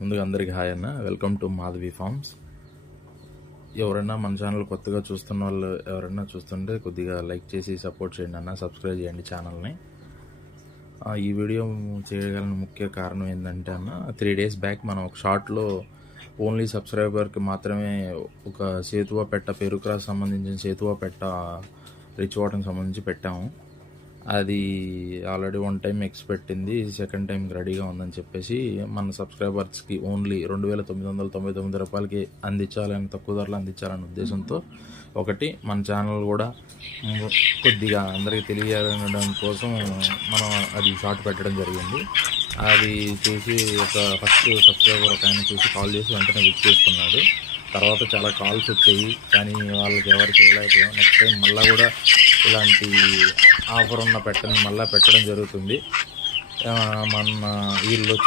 ముందుగా అందరికి హాయ్ అన్న, వెల్కమ్ టు మాధవి ఫార్మ్స్. ఎవరైనా మన ఛానల్ కొత్తగా చూస్తున్న వాళ్ళు ఎవరైనా చూస్తుంటే కొద్దిగా లైక్ చేసి సపోర్ట్ చేయండి అన్న, సబ్స్క్రైబ్ చేయండి ఛానల్ని. ఈ వీడియో చేయగలిగిన ముఖ్య కారణం ఏంటంటే అన్న, 3 days బ్యాక్ మనం ఒక షార్ట్లో ఓన్లీ సబ్స్క్రైబర్కి మాత్రమే ఒక సేతువా పెట్ట పెరుగు క్రాస్ సంబంధించిన సేతువా పెట్ట రిచ్ వాటర్కి సంబంధించి పెట్టాము. అది ఆల్రెడీ 1 time ఎక్స్ పెట్టింది, 2nd time రెడీగా ఉందని చెప్పేసి మన సబ్స్క్రైబర్స్కి ఓన్లీ 2,999 రూపాయలకి అందించాలని, తక్కువ ధరలో అందించాలనే ఉద్దేశంతో ఒకటి మన ఛానల్ కూడా కొద్దిగా అందరికీ తెలియజేయడం కోసం మనం అది షార్ట్ పెట్టడం జరిగింది. అది చూసి ఫస్ట్ సబ్స్క్రైబర్ ఒక ఆయన చూసి కాల్ చేసి వెంటనే బుక్ చేసుకున్నాడు. తర్వాత చాలా కాల్స్ వచ్చాయి, కానీ వాళ్ళకి ఎవరికి వెళ్ళైపోయాం. నెక్స్ట్ టైం మళ్ళీ కూడా ఇలాంటి ఆఫర్ ఉన్న పెట్టని మళ్ళీ పెట్టడం జరుగుతుంది. మన వీళ్ళు వచ్చేసి